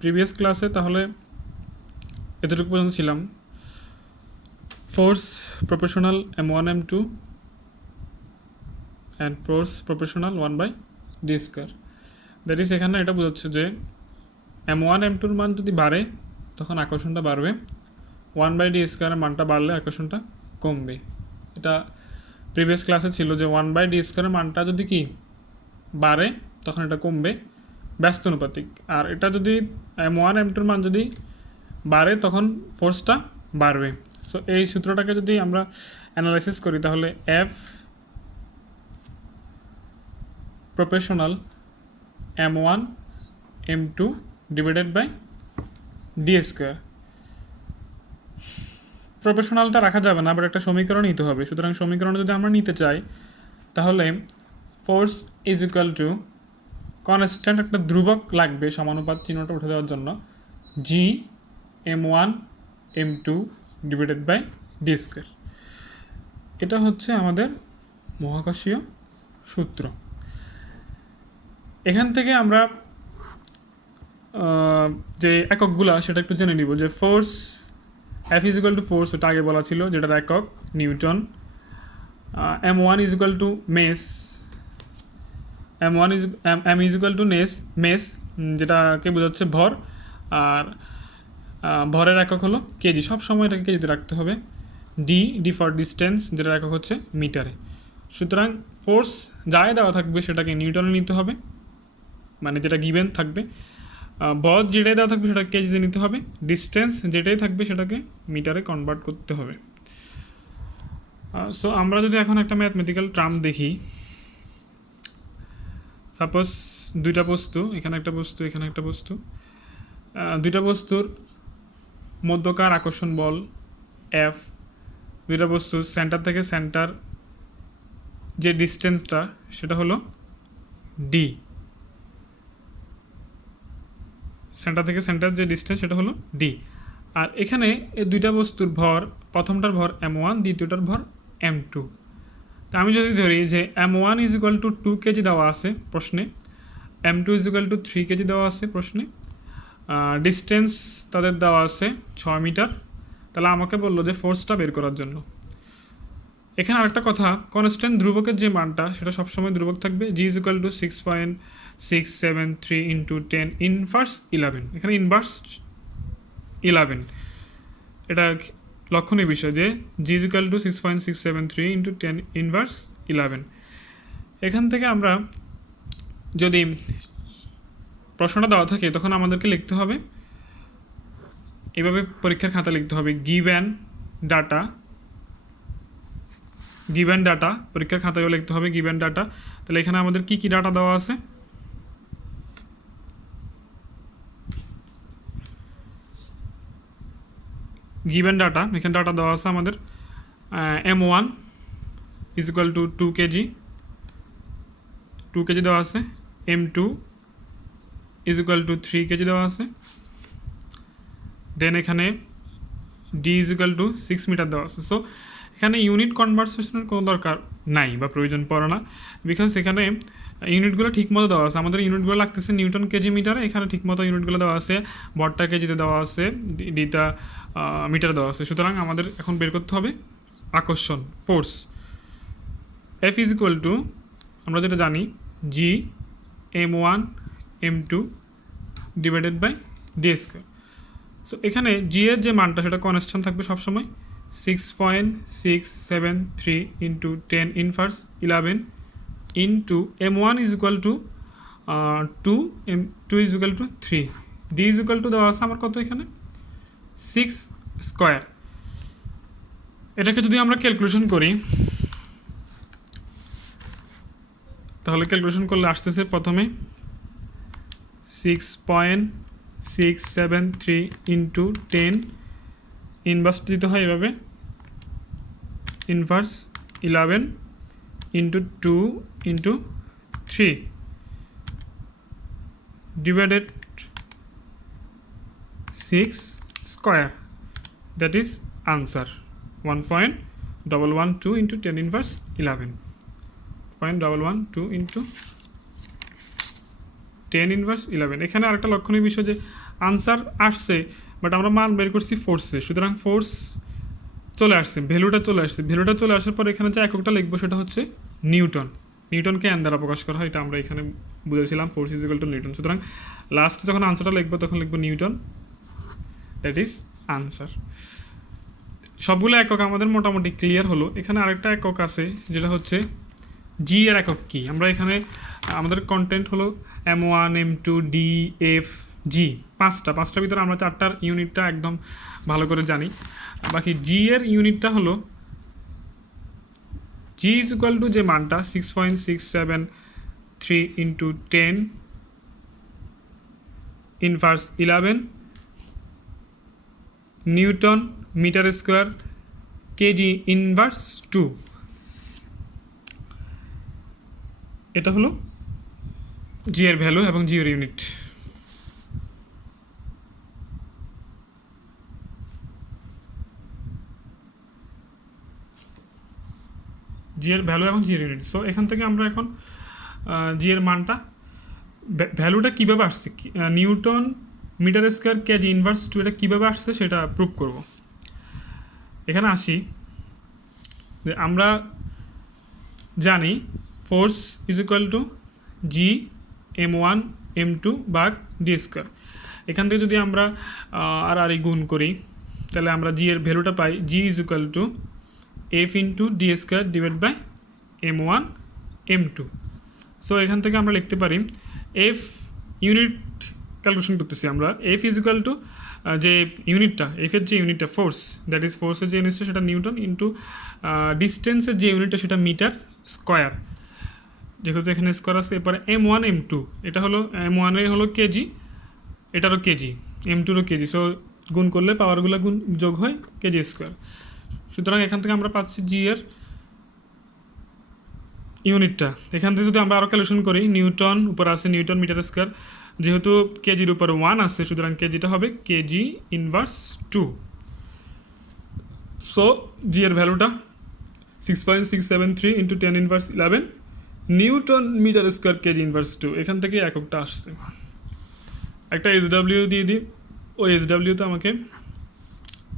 Previous ক্লাসে তাহলে এতটুকু পর্যন্ত ছিলাম। Force proportional m1 m2 and force proportional 1/d²। That is এখানে এটা বোঝাচ্ছে যে m1 m2-র মান যদি বাড়ে তখন আকর্ষণটা বাড়বে, 1/d² মানটা বাড়লে আকর্ষণটা কমবে। এটা প্রিভিয়াস ক্লাসে ছিল যে 1/d² মানটা যদি কি বাড়ে তখন এটা কমবে, ব্যস্তানুপাতিক। আর এটা যদি m1 m2-র মান যদি বাড়ে তখন ফোর্সটা বাড়বে। সো এই সূত্রটাকে যদি আমরা অ্যানালাইসিস করি তাহলে F proportional m1 m2 divided by d²। প্রপোর্শনালটা রাখা যাবে না, আবার একটা সমীকরণ নিতে হবে। সুতরাং সমীকরণ যদি আমরা নিতে চাই তাহলে force is equal to constant একটা ধ্রুবক লাগবে সমানুপাত চিহ্নটা উঠে দেওয়ার জন্য, g m1 m2 divided by d²। এটা হচ্ছে আমাদের মহাকর্ষীয় সূত্র। এখান থেকে আমরা যে এককগুলা সেটা একটু জেনে নিব। যে force F is equal to force, ওটা আগে বলা ছিল যেটার একক newton. m1 is equal to mass, m is equal to mass যেটাকে বোঝাচ্ছে ভর, আর ভরের একক হলো কেজি। সব সময় এটাকে কেজিতে রাখতে হবে। ডি ফর ডিস্টেন্স, যেটার একক হচ্ছে মিটারে। সুতরাং ফোর্স যাই দেওয়া থাকবে সেটাকে নিউটনে নিতে হবে, মানে যেটা গিভেন থাকবে। ভর যেটাই দেওয়া থাকবে সেটাকে কেজিতে নিতে হবে, ডিস্টেন্স যেটাই থাকবে সেটাকে মিটারে কনভার্ট করতে হবে। সো আমরা যদি এখন একটা ম্যাথমেটিক্যাল টার্ম দেখি, সাপোজ দুইটা বস্তু, এখানে একটা বস্তু, এখানে একটা বস্তু, দুইটা বস্তুর মধ্যকার আকর্ষণ বল F, দুইটা বস্তু সেন্টার থেকে সেন্টার যে ডিস্টেন্সটা সেটা হলো D, সেন্টার থেকে সেন্টার যে ডিস্টেন্স সেটা হলো D। আর এখানে এই দুইটা বস্তুর ভর, প্রথমটার ভর m1, দ্বিতীয়টার ভর m2। তা আমি যদি ধরি যে m1 is equal two 2 KG দেওয়া আছে প্রশ্নে, m2 is equal two 3 KG দেওয়া আছে প্রশ্নে, ডিস্টেন্স তাদের দেওয়া আছে 6 মিটার, তাহলে আমাকে বললো যে ফোর্সটা বের করার জন্য। এখানে আরেকটা কথা, কনস্ট্যান্ট ধ্রুবকের যে মানটা সেটা সবসময় ধ্রুবক থাকবে। g is equal two 6.673 into 10 inverse 11। এখানে ইনভার্স 11, এটা লক্ষণীয় বিষয় যে g is equal two 6.673 into 10 inverse 11। এখান থেকে আমরা যদি প্রশ্নটা দেওয়া থাকে তখন আমাদেরকে লিখতে হবে এভাবে, পরীক্ষার খাতা লিখতে হবে গিভেন ডাটা, পরীক্ষার খাতায়ও লিখতে হবে গিভেন ডাটা। তাহলে এখানে আমাদের কি কি ডাটা দেওয়া আছে, গিভেন ডাটা, এখানে ডাটা দেওয়া আছে আমাদের m1 is equal two 2 KG দেওয়া আছে, m2 is equal two 3 KG দেওয়া আছে, দেন এখানে d is equal to 6 metre দেওয়া আছে। সো এখানে ইউনিট কনভার্সেশনের কোনো দরকার নাই বা প্রয়োজন পড়ে না, বিকজ এখানে ইউনিটগুলো ঠিকমতো দেওয়া আছে। আমাদের ইউনিটগুলো লাগতেছে নিউটন কেজি মিটারে, এখানে ঠিকমতো ইউনিটগুলো দেওয়া আছে, বটটা কেজিতে দেওয়া আছে, ডিটা মিটারে দেওয়া আছে। সুতরাং আমাদের এখন বের করতে হবে আকর্ষণ, force. F is equal to, আমরা যেটা জানি, g m1 m2 divided by d²। So এখানে g এর যে মানটা সেটা কনস্ট্যান্ট থাকবে সবসময়, 6.673 into 10 inverse 11 into m1 is equal two 2, m2 is equal two 3, d is equal two দেওয়া আছে আমার কত এখানে 6 স্কোয়ার। এটাকে যদি আমরা ক্যালকুলেশন করি তাহলে ক্যালকুলেশন করলে আসতেছে প্রথমে 6.673 ইন্টু 10 ইনভার্স দিতে হয় এভাবে, inverse 11 into 2 into 3 divided 6 square, that is answer 1.112 into 10 inverse 11, 0.112 into 10 inverse 11। এখানে আরেকটা লক্ষণীয় বিষয় যে আনসার আসছে, বাট আমরা মান বের করছি ফোর্সে, সুতরাং ফোর্স চলে আসছে, ভ্যালুটা চলে আসছে। ভ্যালুটা চলে আসার পর এখানে যে এককটা লিখবো সেটা হচ্ছে নিউটন। নিউটনকে এন দ্বারা প্রকাশ করা হয়, এটা আমরা এখানে বুঝেছিলাম, force is equal to newton. সুতরাং লাস্ট যখন আনসারটা লিখবো তখন লিখবো নিউটন, দ্যাট ইজ আনসার। সবগুলো একক আমাদের মোটামুটি ক্লিয়ার হলো। এখানে আরেকটা একক আছে যেটা হচ্ছে জি এর একক কি। আমরা এখানে আমাদের কন্টেন্ট হলো M1 M2 D F G, পাঁচটার ভিতরে আমরা 4টার ইউনিটটা একদম ভালো করে জানি। বাকি জি এর ইউনিটটা হলো জি ইজ ইকুয়াল টু যে মানটা 6.673 into 10 inverse 11 newton metre square kg inverse 2। এটা হলো জি এর ভ্যালু এবং জি এর ইউনিট। জি এর ভ্যালু এবং জি এর ইউনিট। সো এখান থেকে আমরা এখন জি এর মানটা, ভ্যালুটা কীভাবে আসছে, newton metre square kg inverse 2 এটা কীভাবে আসছে সেটা প্রুভ করব। এখানে আসি যে আমরা জানি force is equal two G M1 M2 ভাগ ডি স্কোয়ার। এখান থেকে যদি আমরা আর গুণ করি তাহলে আমরা জি এর ভ্যালুটা পাই G is equal to F into D square divide by M1 M2। So এখান থেকে আমরা লিখতে পারি এফ ইউনিট ক্যালকুলেশন করতেছি আমরা, এফ ইজ ইকুয়াল টু যে ইউনিটটা, এফের যে ইউনিটটা ফোর্স, দ্যাট ইজ ফোর্সের যে ইউনিটটা সেটা নিউটন ইন্টু ডিস্টেন্সের যে ইউনিটটা সেটা মিটার স্কোয়ার, যেহেতু এখানে স্কোয়ার আছে। এরপরে M1 M2 এটা হলো M1 এর হলো কেজি, এটারও কেজি, M2রও কেজি। সো গুণ করলে পাওয়ারগুলো যোগ হয় কেজি স্কোয়ার। সুতরাং এখান থেকে আমরা পাচ্ছি জি এর ইউনিটটা। এখান থেকে যদি আমরা আরও ক্যালকুলেশন করি, নিউটন উপর আছে নিউটন মিটার স্কোয়ার, যেহেতু কেজির উপর 1 আছে সুতরাং কেজিটা হবে কেজি ইনভার্স 2। সো জি এর ভ্যালুটা 6.673 into 10 inverse 11 newton metre square kg inverse 2। এখান থেকে এককটা আসছে। একটা SW দিয়ে দিই, ওই SWতে আমাকে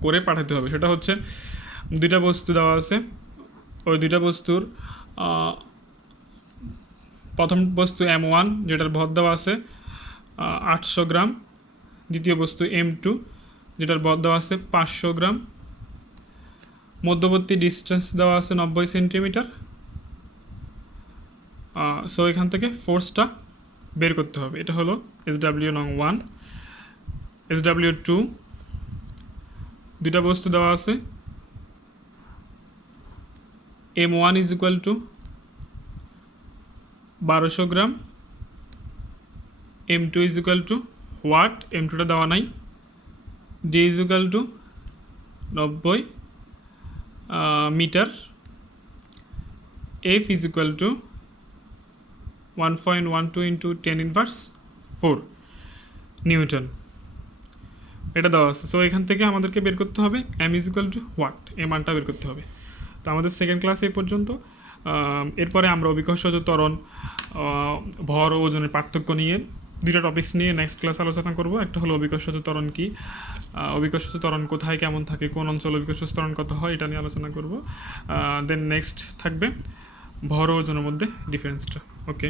করে পাঠাতে হবে। সেটা হচ্ছে দুইটা বস্তু দেওয়া আছে, ওই দুইটা বস্তুর প্রথম বস্তু M1 যেটার ভর দেওয়া আছে 800 গ্রাম, দ্বিতীয় বস্তু M2 যেটার ভর দেওয়া আছে 500 গ্রাম, মধ্যবর্তী ডিস্টেন্স দেওয়া আছে 90 সেন্টিমিটার। সো এখান থেকে ফোর্সটা বের করতে হবে। এটা হলো SW নং 1। SW 2 দুইটা বস্তু দেওয়া আছে, M1 ইজ ইকুয়াল টু 1200 গ্রাম, M2 is equal to what, M2টা দেওয়া নাই, D ইজ ইকুয়াল টু 90 মিটার, F is equal to 1.12 into 10 inverse 4 newton, এটা দেওয়া আছে। সো এখান থেকে আমাদেরকে বের করতে হবে M is equal to what, এই মানটা বের করতে হবে। তো আমাদের সেকেন্ড ক্লাস এই পর্যন্ত। এরপরে আমরা অভিকর্ষ ত্বরণ, ভর ও ওজনের পার্থক্য নিয়ে দুইটা টপিকস নিয়ে নেক্সট ক্লাস আলোচনা করব। একটা হলো অভিকর্ষ ত্বরণ কী, অভিকর্ষ ত্বরণ কোথায় কেমন থাকে, কোন অঞ্চলে অভিকর্ষ ত্বরণ কত হয়, এটা নিয়ে আলোচনা করব। দেন নেক্সট থাকবে ভর ও ওজনের মধ্যে ডিফারেন্সটা। ওকে।